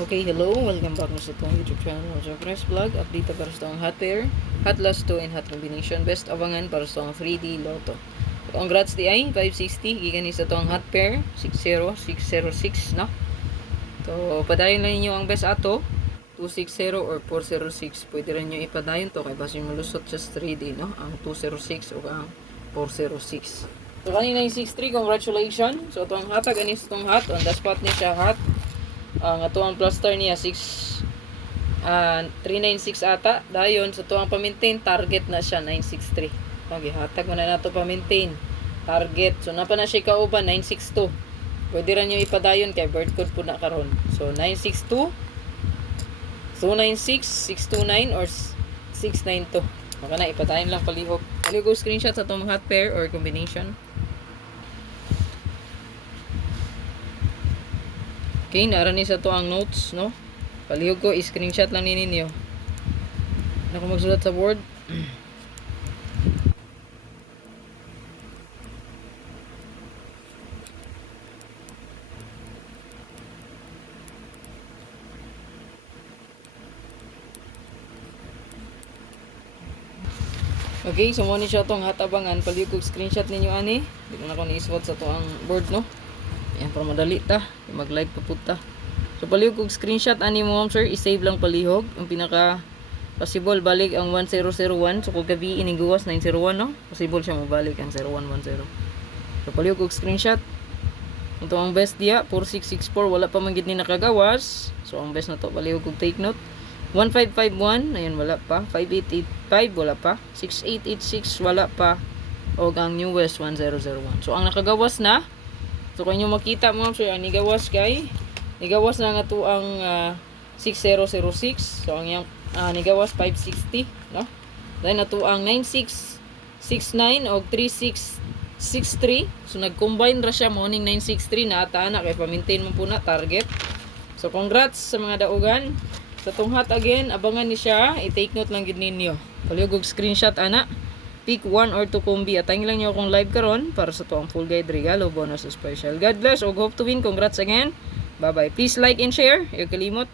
Okay, hello. Welcome back na sa itong YouTube channel. So, Press Vlog. Update para sa itong hot pair, hot last 2, and hot combination. Best abangan para sa itong 3D Lotto. So, congrats di ay 560. Gigan sa itong hot pair. 60606, no? So, padayon lang ninyo ang best ato. 260 or 406. Pwede rin nyo ipadayon to. Kaya basi malusot just 3D, no? Ang 206 o ang 406. So, kanina yung 63. Congratulations. So, itong hatag anis itong hot. On the spot niya siya hot. Ang atuang plaster niya 396 ata dayon sa tuang pa-maintain target na siya 963. Okay, hatag mo na nato pa-maintain target. So napa na siya kauban 962. Pwede ra niyo ipadayon kay bird code po na karon. So 962 296 629 or 692. Maka na ipadayon lang palihog. Palihog screenshot sa itong hot pair or combination. Okay, naran ni sa to ang notes, no? Palihog ko, screenshot lang ninyo. Na ko magsulat sa board. Okay, so mo ni siya tong hatabangan. Palihog ko, screenshot ninyo ani. Di na ko ni-iswat sa to ang board, no? Ayan, para madali ta. Mag-live pa puta. So, palihog kong screenshot ani mo, sir. I-save lang palihog. Ang pinaka possible balik ang 1001. So, kung gabi iniguwas 901, no? Possible siya mabalik ang 0110. So, palihog kong screenshot. Ito ang best diya. 4664. Wala pa manggit ni nakagawas. So, ang best na to. Palihog kong take note. 1551. Ayan, wala pa. 5885. Wala pa. 6886. Wala pa. O ang newest 1001. So, ang nakagawas na. So, kung nyo makita mo, sir, ang nigawas nigawas na nga to ang 6006. So, ang yung nigawas 560, no? Then, na to ang 9669 o 3663. So, nag-combine ra siya morning 963 na ata na kay pa-maintain mo po na target. So, congrats sa mga daugan. Sa tong hot again, abangan ni siya. I-take note lang gid ninyo. Palihog screenshot, ana. Pick 1 or 2 combi. Atayin lang nyo akong live karon para sa to ang full guide regalo bonus special. God bless og hope to win. Congrats again. Bye bye. Please like and share. Huwag kalimot.